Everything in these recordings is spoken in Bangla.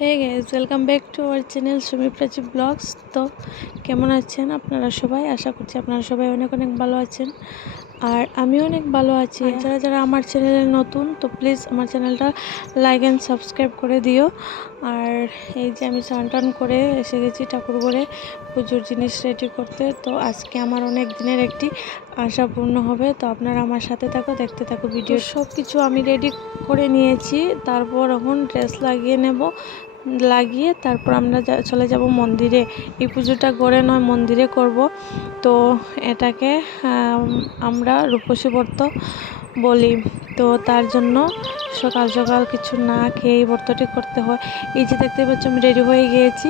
Hey guys welcome back to our channel Sumi Prachi vlogs তো কেমন আছেন আপনারা সবাই? আশা করছি আপনারা সবাই অনেক অনেক ভালো আছেন। আর আমিও অনেক ভালো আছি। যারা যারা আমার চ্যানেলে নতুন তো প্লিজ আমার চ্যানেলটা লাইক অ্যান্ড সাবস্ক্রাইব করে দিও। আর এই যে আমি স্নান টান করে এসে গেছি ঠাকুর করে পুজোর জিনিস রেডি করতে। তো আজকে আমার অনেক দিনের একটি আশা পূর্ণ হবে। তো আপনারা আমার সাথে থাকো দেখতে থাকো ভিডিও সব কিছু আমি রেডি করে নিয়েছি। তারপর এখন ড্রেস লাগিয়ে নেব। লাগিয়ে তারপর আমরা চলে যাব মন্দিরে। এই পুজোটা করে নয়, মন্দিরে করব। তো এটাকে আমরা রূপসী ব্রত বলি। তো তার জন্য সকাল সকাল কিছু না খেয়ে এই ব্রতটি করতে হয়। এই যে দেখতে পাচ্ছি, আমি রেডি হয়ে গিয়েছি।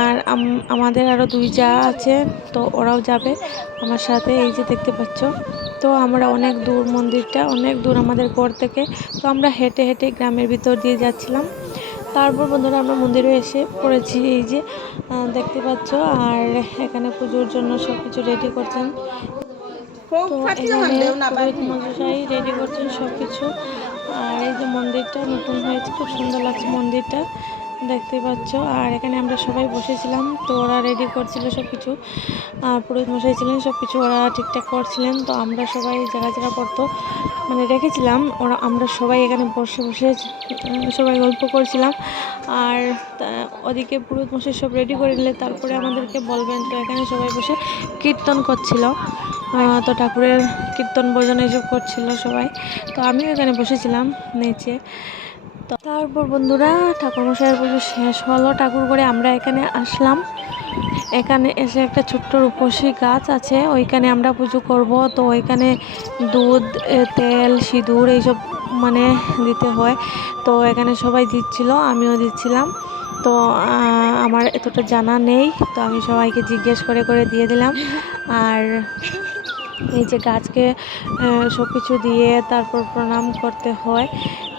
আর আমাদের আরও দুই যা আছে, তো ওরাও যাবে আমার সাথে। এই যে দেখতে পাচ্ছ, তো আমরা অনেক দূর মন্দিরটা, অনেক দূর আমাদের ঘর থেকে। তো আমরা হেঁটে হেঁটে গ্রামের ভিতর দিয়ে যাচ্ছিলাম। তারপর বন্ধুরা আমরা মন্দিরে এসে পড়েছি এই যে দেখতে পাচ্ছ আর এখানে পুজোর জন্য সব কিছু রেডি করছেন তো এখানে মশাই রেডি করছেন সব কিছু আর এই যে মন্দিরটা নতুন হয়েছে খুব সুন্দর লাগছে মন্দিরটা। দেখতে পাচ্ছ। আর এখানে আমরা সবাই বসেছিলাম, তো ওরা রেডি করছিল সব কিছু আর পুরোহিত মশাই ছিলেন সব কিছু ওরা ঠিকঠাক করছিলেন। তো আমরা সবাই যারা যারা করতো মানে রেখেছিলাম, ওরা আমরা সবাই এখানে বসে বসে সবাই গল্প করছিলাম। আর ওদিকে পুরোহিত মশাই সব রেডি করে নিলে তারপরে আমাদেরকে বলবেন, তো এখানে সবাই বসে কীর্তন করছিল। তো ঠাকুরের কীর্তন ভজন এইসব করছিল সবাই। তো আমিও এখানে বসেছিলাম নিচে। তারপর বন্ধুরা, ঠাকুরমশাইয়ের পুজো শেষ হলো। ঠাকুর করে আমরা এখানে আসলাম। এখানে এসে একটা ছোট্ট রূপসী গাছ আছে, ওইখানে আমরা পুজো করব। তো ওইখানে দুধ তেল, সিঁদুর এইসব মানে দিতে হয়। তো এখানে সবাই দিচ্ছিল, আমিও দিচ্ছিলাম। তো আমার এতটা জানা নেই, তো আমি সবাইকে জিজ্ঞেস করে করে দিয়ে দিলাম। আর এই যে গাছকে সব কিছু দিয়ে তারপর প্রণাম করতে হয়।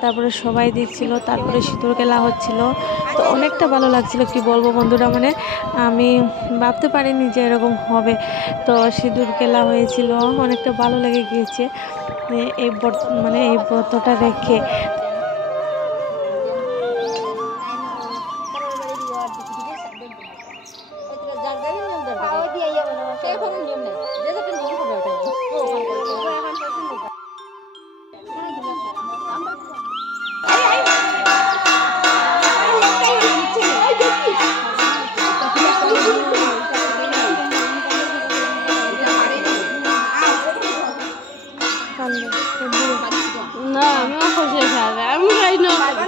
তারপরে সবাই দিচ্ছিল তারপরে সিঁদুর খেলা হচ্ছিল। তো অনেকটা ভালো লাগছিল, কি বলব বন্ধুরা মানে আমি ভাবতে পারিনি যে এরকম হবে। তো সিঁদুর খেলা হয়েছিল, অনেকটা ভালো লেগে গিয়েছে। এই মানে এই ব্রতটা রেখে। না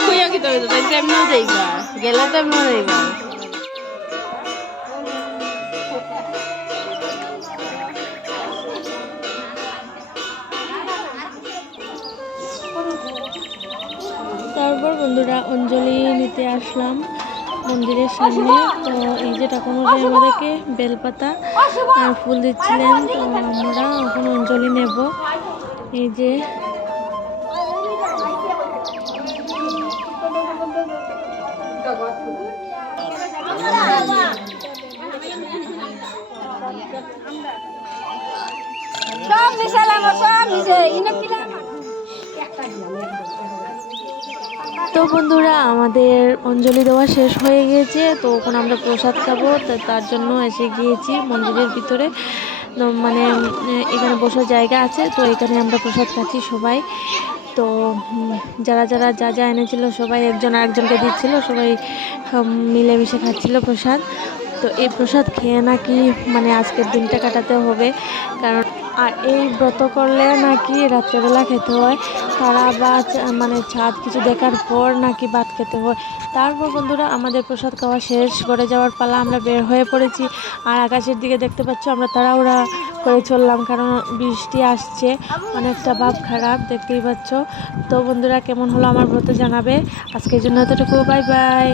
খুঁয়া কি তবে তাই এমনিও যাইবা গেলে তো এমনিও যাইবা তারপর বন্ধুরা অঞ্জলি নিতে আসলাম মন্দিরের সামনে। তো এই যে ঠাকুরমশাই আমাদেরকে বেলপাতা আর ফুল দিচ্ছিলেন, তো আমরা এখন অঞ্জলি নেব। এই যে সব সব মিশে তো বন্ধুরা, আমাদের অঞ্জলি দেওয়া শেষ হয়ে গিয়েছে তো ওখানে আমরা প্রসাদ খাব। তার জন্য এসে গিয়েছি মন্দিরের ভিতরে। মানে এখানে বসার জায়গা আছে। তো এখানে আমরা প্রসাদ খাচ্ছি সবাই। তো যারা যারা যা যা এনেছিল সবাই একজন আরেকজনকে দিচ্ছিল। সবাই মিলেমিশে খাচ্ছিল প্রসাদ। তো এই প্রসাদ খেয়ে নাকি মানে আজকের দিনটা কাটাতে হবে। কারণ আর এই ব্রত করলে নাকি রাত্রেবেলা খেতে হয়। তারা বা মানে ছাদ কিছু দেখার পর নাকি ভাত খেতে হয়। তারপর বন্ধুরা আমাদের প্রসাদ খাওয়া শেষ করে যাওয়ার পালা আমরা বের হয়ে পড়েছি। আর আকাশের দিকে দেখতে পাচ্ছ আমরা তাড়াহুড়া করে চললাম কারণ বৃষ্টি আসছে, অনেকটা ভাব খারাপ, দেখতেই পাচ্ছ। তো বন্ধুরা কেমন হলো আমার ব্রত জানাবে। আজকের জন্য এতটুকু, বাই বাই।